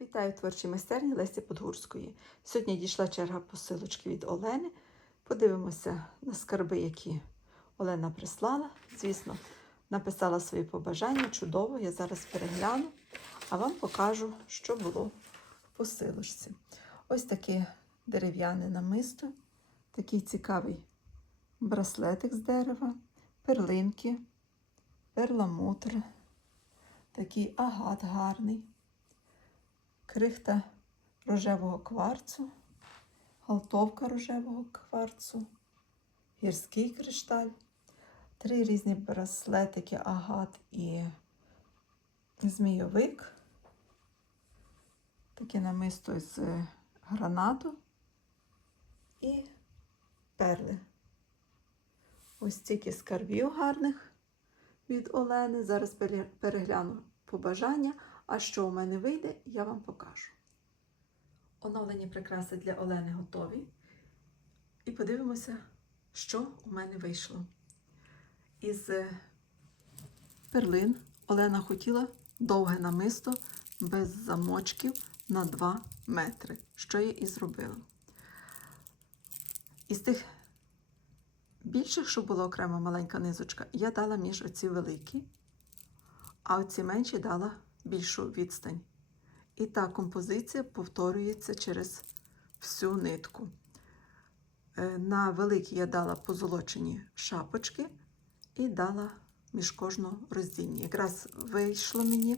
Вітаю творчій майстерні Лесі Подгурської. Сьогодні дійшла черга посилочки від Олени. Подивимося на скарби, які Олена прислала. Звісно, написала свої побажання. Чудово, я зараз перегляну, а вам покажу, що було в посилочці. Ось таке дерев'яне намисто, такий цікавий браслетик з дерева, перлинки, перламутр, такий агат гарний крихта рожевого кварцу, галтовка рожевого кварцу, гірський кришталь, три різні браслетики агат і змійовик, таке намисто з гранату і перли. Ось стільки скарбів гарних від Олени. Зараз перегляну побажання. А що у мене вийде, я вам покажу. Оновлені прикраси для Олени готові. І подивимося, що у мене вийшло. Із е, перлин Олена хотіла довге намисто без замочків на 2 метри, що я і зробила. Із тих більших, що була окрема маленька низочка, я дала між оці великі, а оці менші дала більшу відстань. І та композиція повторюється через всю нитку. Е, На великі я дала позолочені шапочки і дала між кожну роздільні. Якраз вийшло мені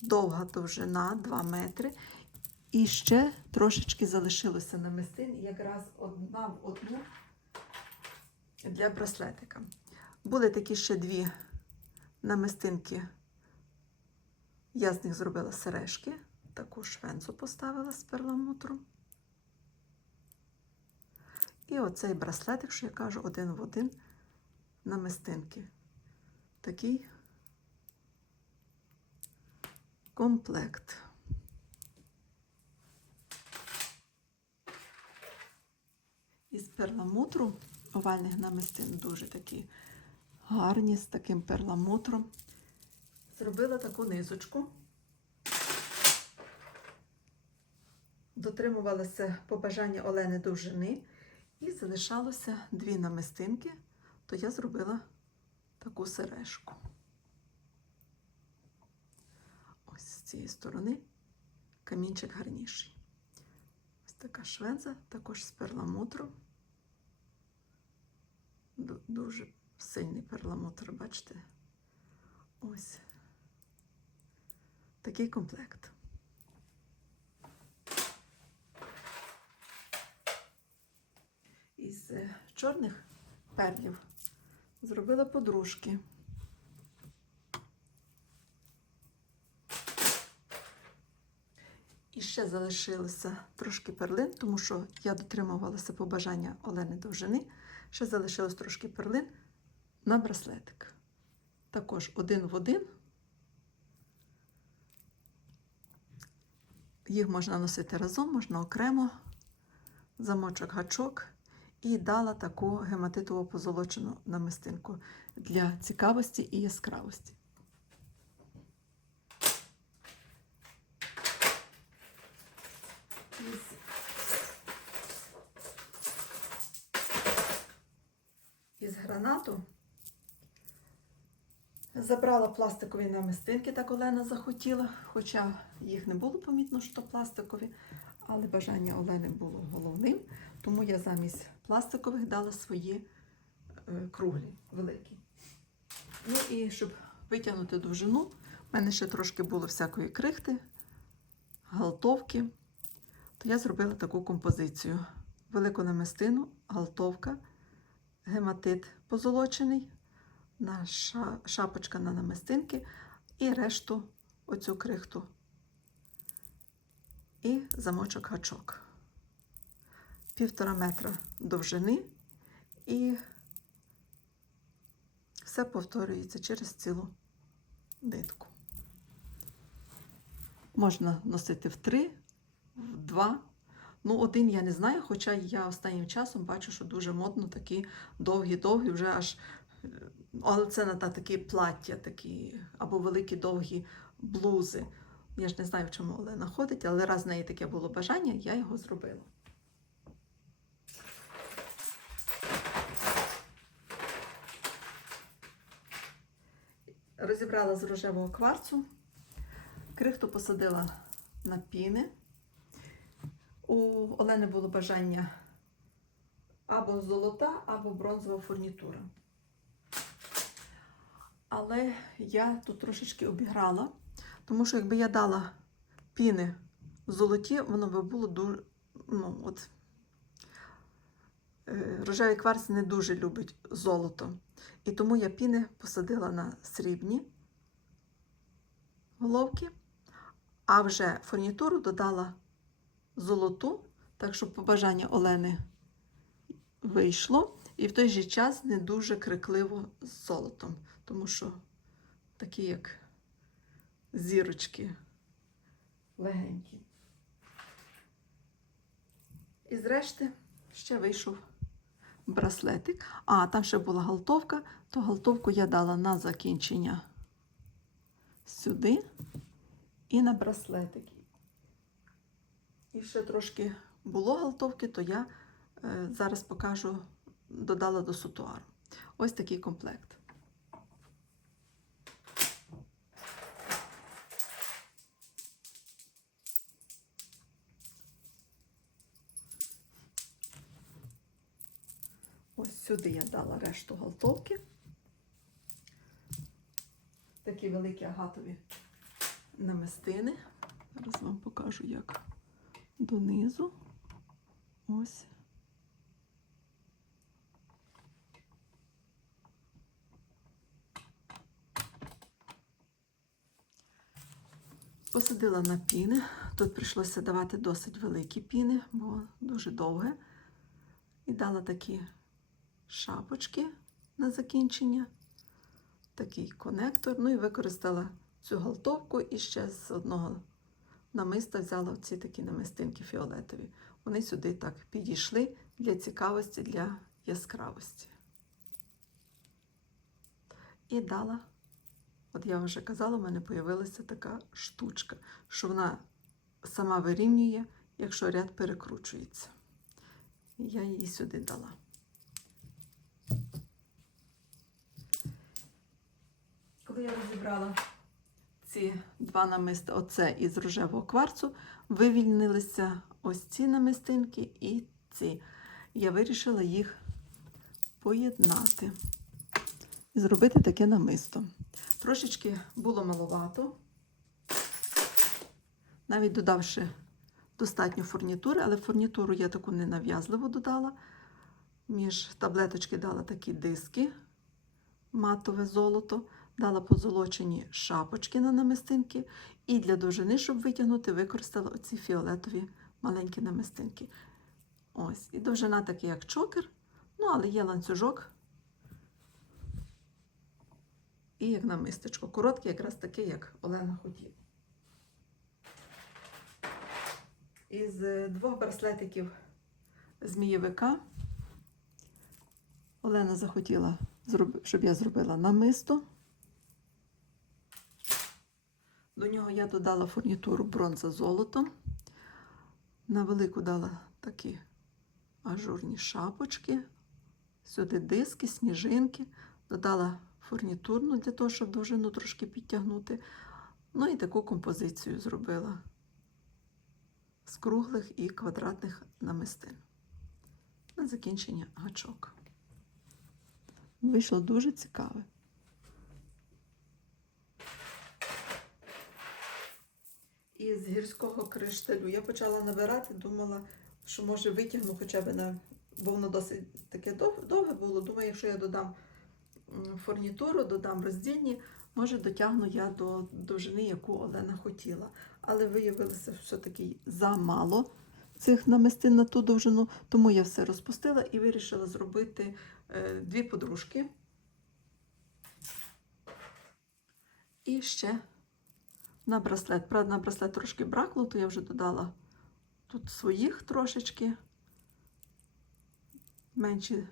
довга довжина 2 метри. І ще трошечки залишилося намистин, якраз одна в одну для браслетика. Були такі ще дві намистинки я з них зробила сережки, таку швенцу поставила з перламутром. І оцей браслетик, що я кажу, один в один на мистинки. Такий комплект. Із перламутру овальних намистин дуже такі гарні, з таким перламутром зробила таку низочку. Дотримувалася побажання Олени довжини і залишалося дві намистинки, то я зробила таку сережку. Ось з цієї сторони камінчик гарніший. Ось така швенза, також з перламутром. Дуже сильний перламутр, бачите? Ось такий комплект. Із е, чорних перлів зробила подружки. І ще залишилося трошки перлин, тому що я дотримувалася побажання Олени Довжини. Ще залишилось трошки перлин на браслетик. Також один в один. Їх можна носити разом, можна окремо, замочок гачок і дала таку гематитово позолочену намистинку для цікавості і яскравості. Із гранату забрала пластикові намистинки, так Олена захотіла, хоча їх не було помітно, що пластикові, але бажання Олени було головним, тому я замість пластикових дала свої е, круглі, великі. Ну і щоб витягнути довжину, в мене ще трошки було всякої крихти, галтовки, то я зробила таку композицію: велику намистину, галтовка, гематит позолочений, наша шапочка на намистинки і решту оцю крихту. І замочок гачок. Півтора метра довжини і все повторюється через цілу нитку. Можна носити в три, в два. Ну, один я не знаю, хоча я останнім часом бачу, що дуже модно такі довгі-довгі, вже аж. Але це на такі плаття, такі, або великі довгі блузи. Я ж не знаю, в чому Олена ходить, але раз в неї таке було бажання, я його зробила. Розібрала з рожевого кварцу, крихту посадила на піни. У Олени було бажання або золота, або бронзова фурнітура. Але я тут трошечки обіграла, тому що якби я дала піни золоті, воно би було дуже. Ну, от, е, рожевий кварц не дуже любить золото. І тому я піни посадила на срібні головки, а вже фурнітуру додала золоту, так що побажання Олени вийшло. І в той же час не дуже крикливо з золотом, тому що такі, як зірочки легенькі. І зрешти ще вийшов браслетик. А, там ще була галтовка, то галтовку я дала на закінчення сюди і на браслетик. І ще трошки було галтовки, то я е, зараз покажу, додала до сутуару. Ось такий комплект. Ось сюди я дала решту галтовки. Такі великі агатові намистини. Зараз вам покажу, як донизу. Ось. Посадила на піни. Тут прийшлося давати досить великі піни, бо дуже довге. І дала такі шапочки на закінчення, такий конектор. Ну і використала цю галтовку і ще з одного намиста взяла ці такі намистинки фіолетові. Вони сюди так підійшли для цікавості, для яскравості. І дала, от я вже казала, в мене з'явилася така штучка, що вона сама вирівнює, якщо ряд перекручується. Я її сюди дала. Коли я розібрала ці два намиста, оце із рожевого кварцу, вивільнилися ось ці намистинки і ці. Я вирішила їх поєднати і зробити таке намисто. Трошечки було маловато, навіть додавши достатньо фурнітури, але фурнітуру я таку ненав'язливо додала. Між таблеточки дала такі диски, матове золото, дала позолочені шапочки на намистинки, і для довжини, щоб витягнути, використала оці фіолетові маленькі намистинки. Ось, і довжина така, як чокер, ну, але є ланцюжок. І як намистечко. Коротке, якраз таке, як Олена хотіла. Із двох браслетиків змієвика Олена захотіла, щоб я зробила намисто. До нього я додала фурнітуру бронза золото. На велику дала такі ажурні шапочки, сюди диски, сніжинки, додала фурнітурну для того, щоб довжину трошки підтягнути. Ну і таку композицію зробила з круглих і квадратних намистин. На закінчення гачок. Вийшло дуже цікаве. Із гірського кришталю я почала набирати, думала, що може витягну хоча б на, бо воно досить таке довге було. Думаю, якщо я додам фурнітуру, додам роздільні, може дотягну я до довжини, яку Олена хотіла. Але виявилося все-таки замало цих намистин на ту довжину, тому я все розпустила і вирішила зробити е, дві подружки. І ще на браслет. Правда, на браслет трошки бракло, то я вже додала тут своїх трошечки. Менші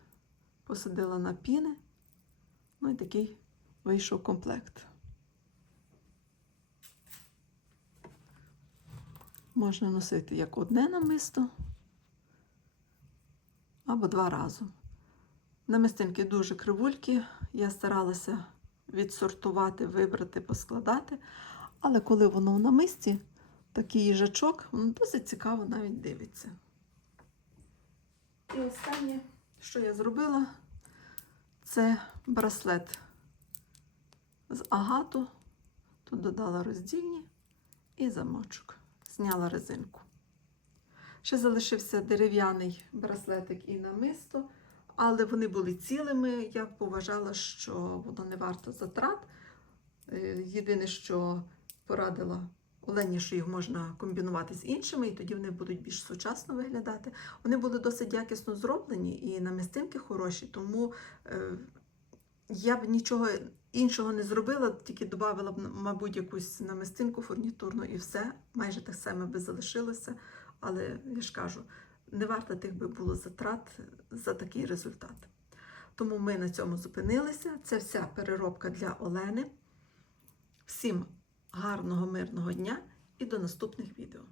посадила на піни. Ну і такий вийшов комплект. Можна носити як одне намисто або два рази. Намистинки дуже кривулькі. Я старалася відсортувати, вибрати, поскладати. Але коли воно в намисті, такий їжачок, досить цікаво навіть дивиться. І останнє, що я зробила, це браслет з агату. Тут додала роздільні і замочок. Зняла резинку. Ще залишився дерев'яний браслетик і намисто, але вони були цілими. Я поважала, що воно не варто затрат. Е, Єдине, що порадила Олені, що їх можна комбінувати з іншими, і тоді вони будуть більш сучасно виглядати. Вони були досить якісно зроблені і намистинки хороші, тому е, я б нічого іншого не зробила, тільки додавала б, мабуть, якусь намистинку фурнітурну і все. Майже так само би залишилося. Але я ж кажу, не варто тих би було затрат за такий результат. Тому ми на цьому зупинилися. Це вся переробка для Олени. Всім гарного, мирного дня і до наступних відео.